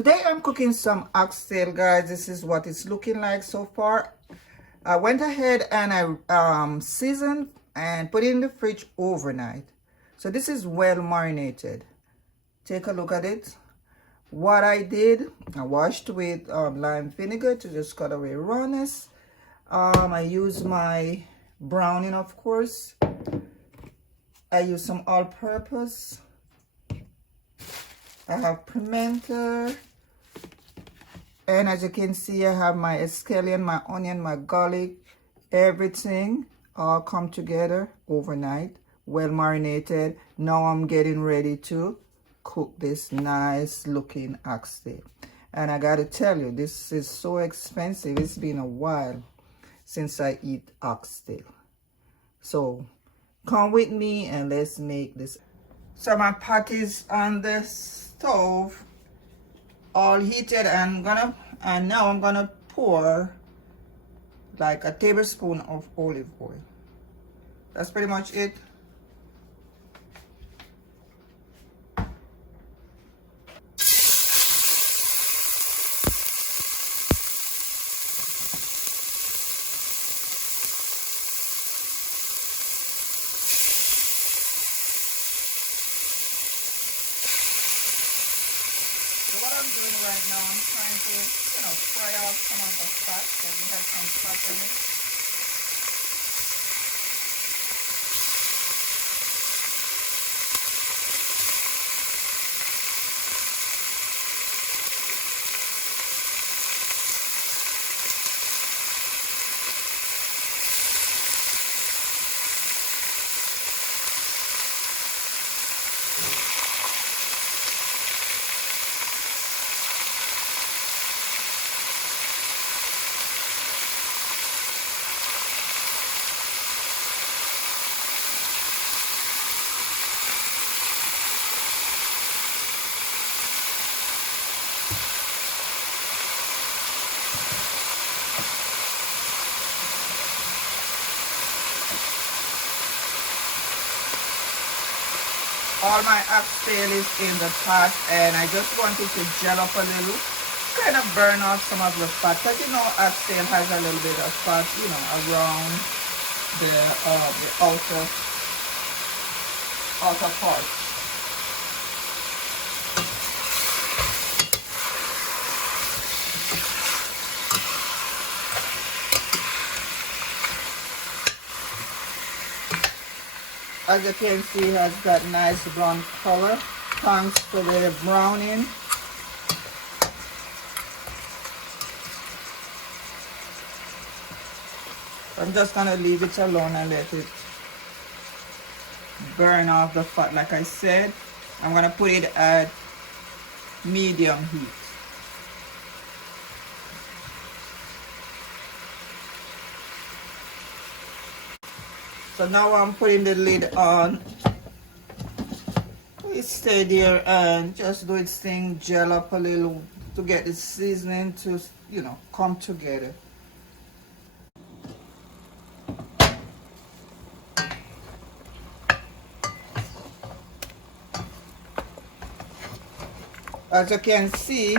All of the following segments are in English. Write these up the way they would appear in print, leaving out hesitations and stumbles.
Today I'm cooking some oxtail, guys. This is what it's looking like so far. I went ahead and I seasoned and put it in the fridge overnight. So this is well marinated. Take a look at it. What I did, I washed with lime vinegar to just cut away rawness. I used my browning, of course. I used some all-purpose. I have pimento, and as you can see, I have my scallion, my onion, my garlic, everything all come together overnight, well marinated. Now I'm getting ready to cook this nice looking oxtail. And I gotta tell you, this is so expensive. It's been a while since I eat oxtail. So come with me and let's make this. So my pot is on the stove, all heated, and now I'm gonna pour like a tablespoon of olive oil. That's pretty much it. So what I'm doing right now, I'm trying to, fry off some of the fat, because we have some fat in it. All my oxtail is in the pot, and I just want it to gel up a little, kind of burn off some of the fat, because oxtail has a little bit of fat, around the outer part. As you can see, it has that nice brown color. Thanks to the browning. I'm just gonna leave it alone and let it burn off the fat. Like I said, I'm gonna put it at medium heat. So now I'm putting the lid on. It stay there and just do its thing, gel up a little to get the seasoning to, come together. As you can see,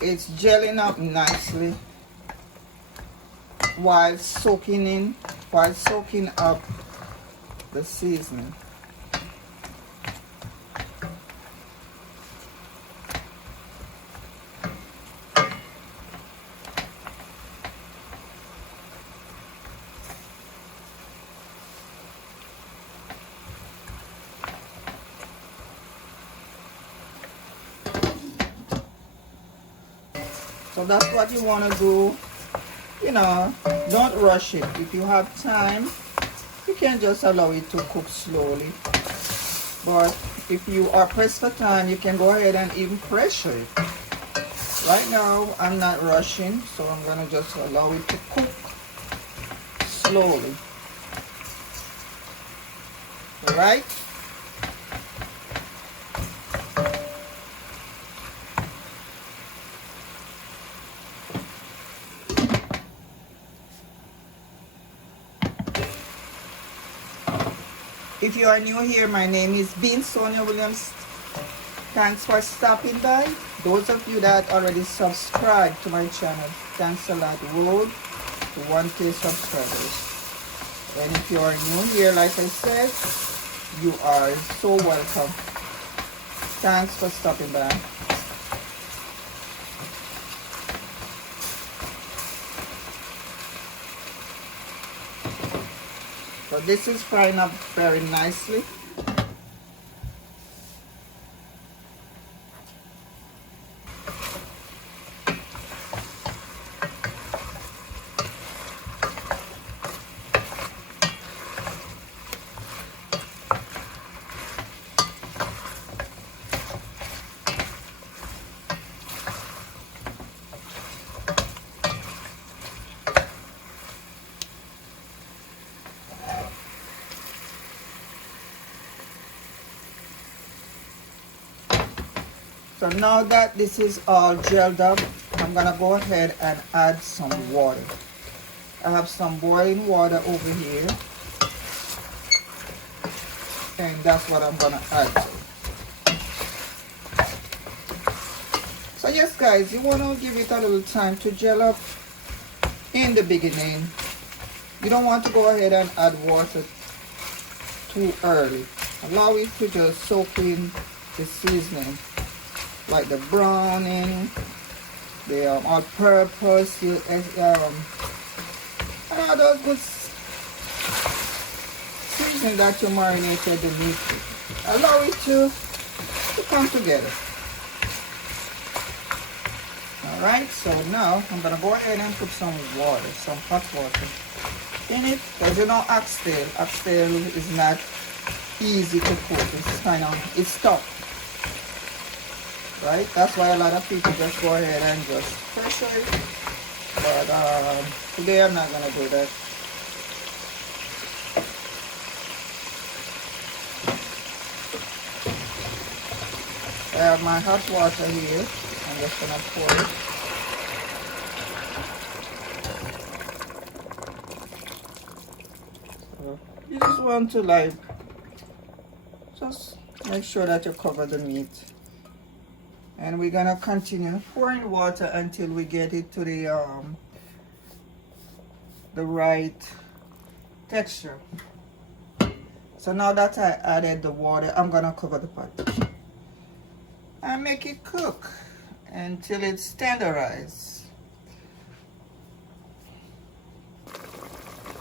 it's gelling up nicely while soaking up the seasoning. So that's what you want to do. Don't rush it. If you have time, you can just allow it to cook slowly. But if you are pressed for time, you can go ahead and even pressure it. Right now, I'm not rushing, so I'm going to just allow it to cook slowly. All right? If you are new here, my name is Bean Sonia Williams. Thanks for stopping by. Those of you that already subscribed to my channel, thanks a lot. Road to 1K subscribers. And if you are new here, like I said, you are so welcome. Thanks for stopping by. So this is frying up very nicely. So now that this is all gelled up, I'm gonna go ahead and add some water. I have some boiling water over here, and that's what I'm gonna add to. So yes guys, you wanna give it a little time to gel up in the beginning. You don't want to go ahead and add water too early. Allow it to just soak in the seasoning, like the browning, the all-purpose, and all those good seasoning that you marinated the meat with. Allow it to come together. Alright, so now I'm going to go ahead and put some water, some hot water in it. Because you know oxtail is not easy to cook. It's tough. Right? That's why a lot of people just go ahead and just pressure it. But today I'm not going to do that. I have my hot water here. I'm just going to pour it. So you just want to just make sure that you cover the meat. And we're gonna continue pouring water until we get it to the right texture. So now that I added the water, I'm gonna cover the pot and make it cook until it's tenderized.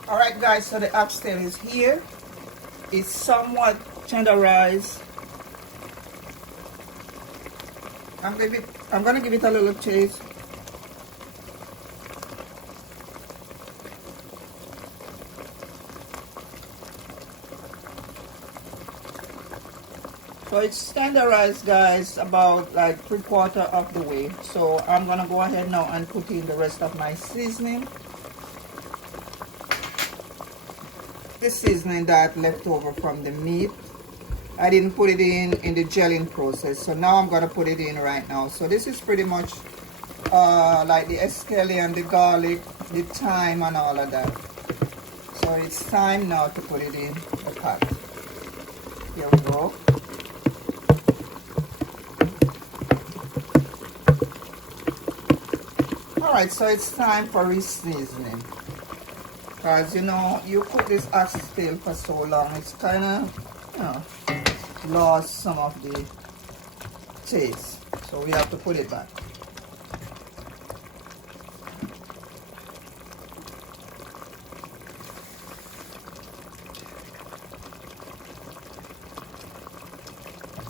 All right, guys. So the oxtail is here. It's somewhat tenderized. I'm gonna give it a little taste. So it's tenderized, guys, about like 3/4 of the way. So I'm gonna go ahead now and put in the rest of my seasoning. The seasoning that left over from the meat. I didn't put it in the gelling process, so now I'm gonna put it in right now. So this is pretty much like the scallion, the garlic, the thyme, and all of that. So it's time now to put it in the pot. Here we go. All right, so it's time for re-seasoning. Because you know, you cook this oxtail for so long, it's kind of, you know, lost some of the taste, so we have to put it back.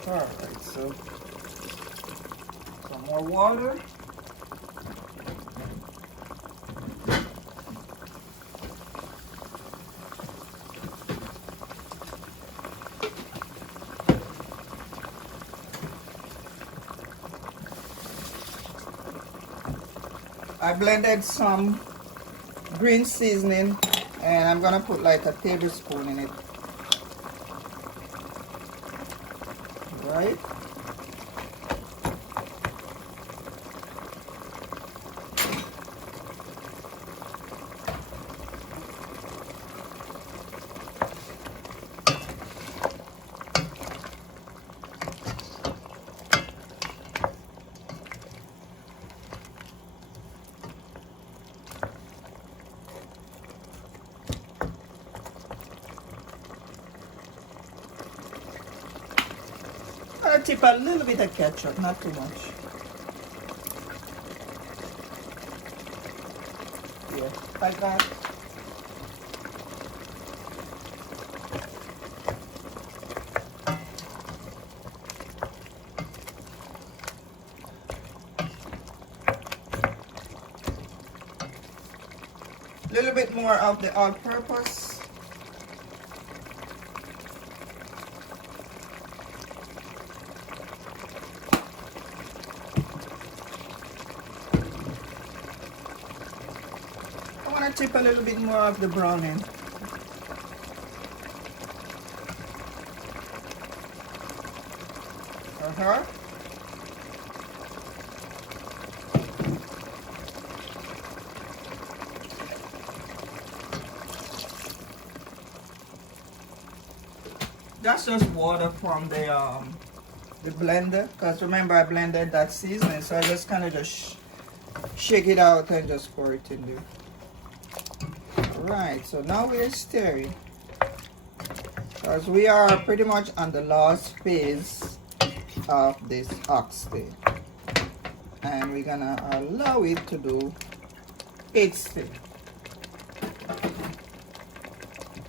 Alright, so some more water. I blended some green seasoning and I'm gonna put like a tablespoon in it. Right? gonna tip a little bit of ketchup, not too much. Yeah, like that. A little bit more of the all-purpose. I want to tip a little bit more of the browning. That's just water from the blender, because remember I blended that seasoning, so I just kind of just shake it out and just pour it in there. Alright, so now we're stirring, because we are pretty much on the last phase of this oxtail, and we're gonna allow it to do its thing.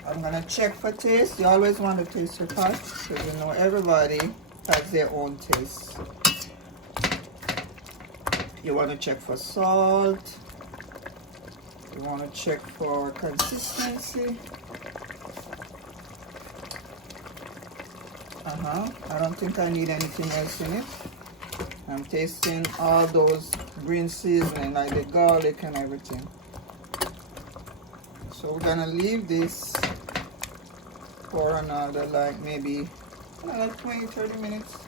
I'm gonna check for taste. You always want to taste your pot, because you know everybody has their own taste. You want to check for salt. You want to check for consistency. I don't think I need anything else in it. I'm tasting all those green seasoning, like the garlic and everything. So we're gonna leave this for another like maybe like 20-30 minutes.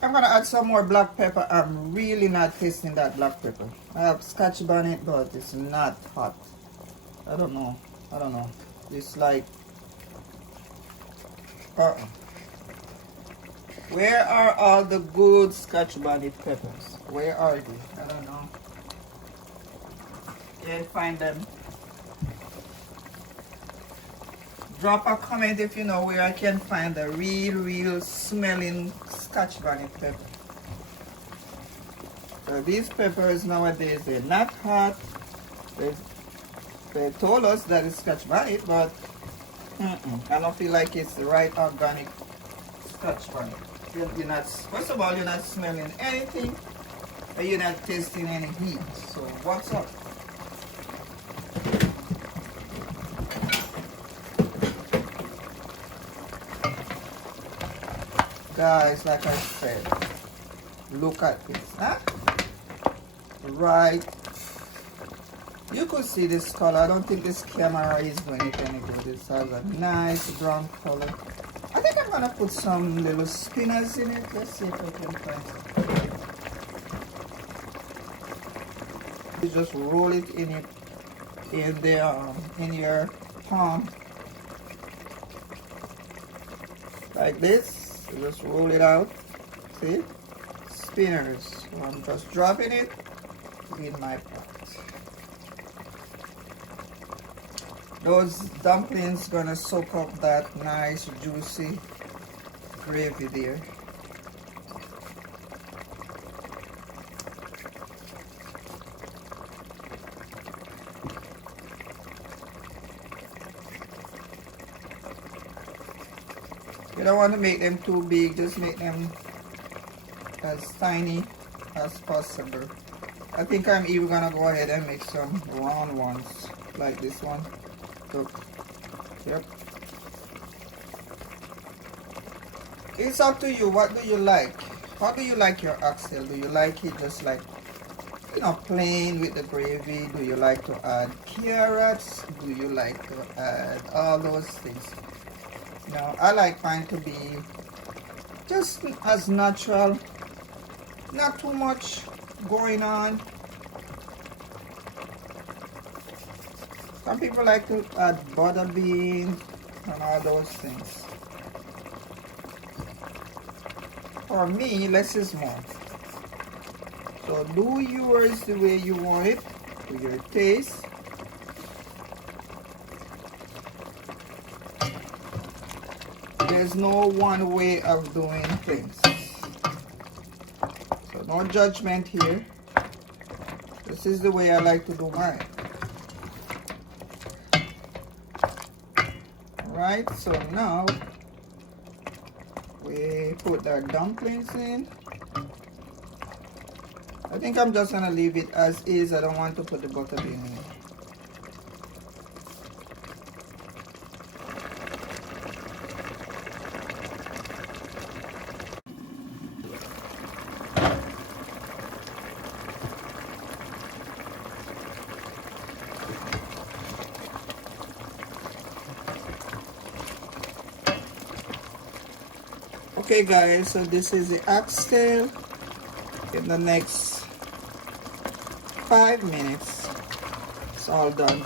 I'm gonna add some more black pepper. I'm really not tasting that black pepper. I have Scotch bonnet, but it's not hot. I don't know. It's like where are all the good Scotch bonnet peppers? Where are they? I don't know. Can't find them. Drop a comment if you know where I can find the real smelling Scotch bonnet pepper. So these peppers nowadays, they're not hot. They told us that it's Scotch bonnet, but I don't feel like it's the right organic Scotch bonnet. You're not, first of all, you're not smelling anything, and you're not tasting any heat. So what's up? Guys, like I said, look at this, huh? Right. You could see this color. I don't think this camera is doing it any good. It has a nice brown color. I think I'm gonna put some little spinners in it. Let's see if I can find it. You just roll it in your palm like this. You just roll it out. See? Spinners. So I'm just dropping it in my pot. Those dumplings gonna soak up that nice juicy gravy there. You don't want to make them too big, just make them as tiny as possible. I think I'm even gonna go ahead and make some round ones like this one. Look. Yep. It's up to you. What do you like? How do you like your oxtail? Do you like it just like, you know, plain with the gravy? Do you like to add carrots? Do you like to add all those things? You know, I like mine to be just as natural. Not too much going on. Some people like to add butter beans and all those things. For me, less is more. So do yours the way you want it, to your taste. There's no one way of doing things. So no judgment here. This is the way I like to do mine. Alright, so now we put our dumplings in. I think I'm just gonna leave it as is. I don't want to put the butter bean in. Okay guys, so this is the oxtail. In the next 5 minutes, it's all done.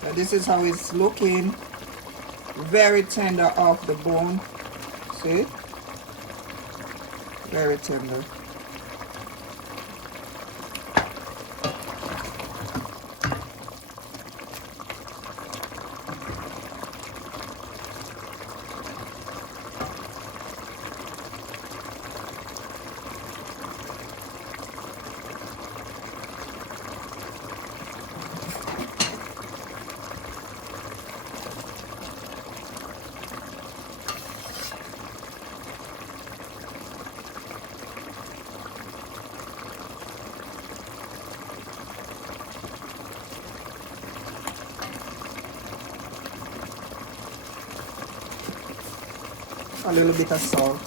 So this is how it's looking. Very tender off the bone. See? Very tender. A little bit of salt.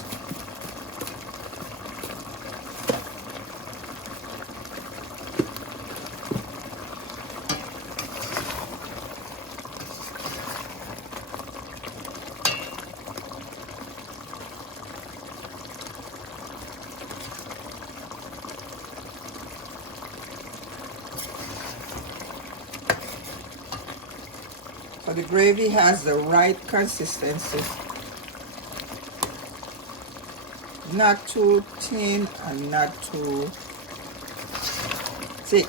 So the gravy has the right consistency. Not too thin and not too thick.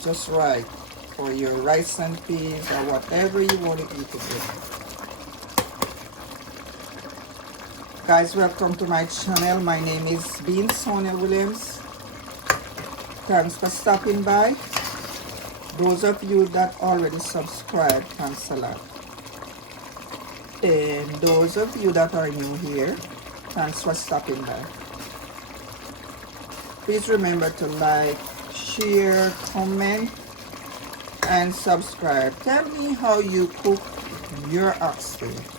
Just right for your rice and peas or whatever you want to eat it with. Guys, welcome to my channel. My name is Bean Sonia Williams. Thanks for stopping by. Those of you that already subscribed, thanks a lot. And those of you that are new here, thanks for stopping by. Please remember to like, share, comment, and subscribe. Tell me how you cook your oxtail.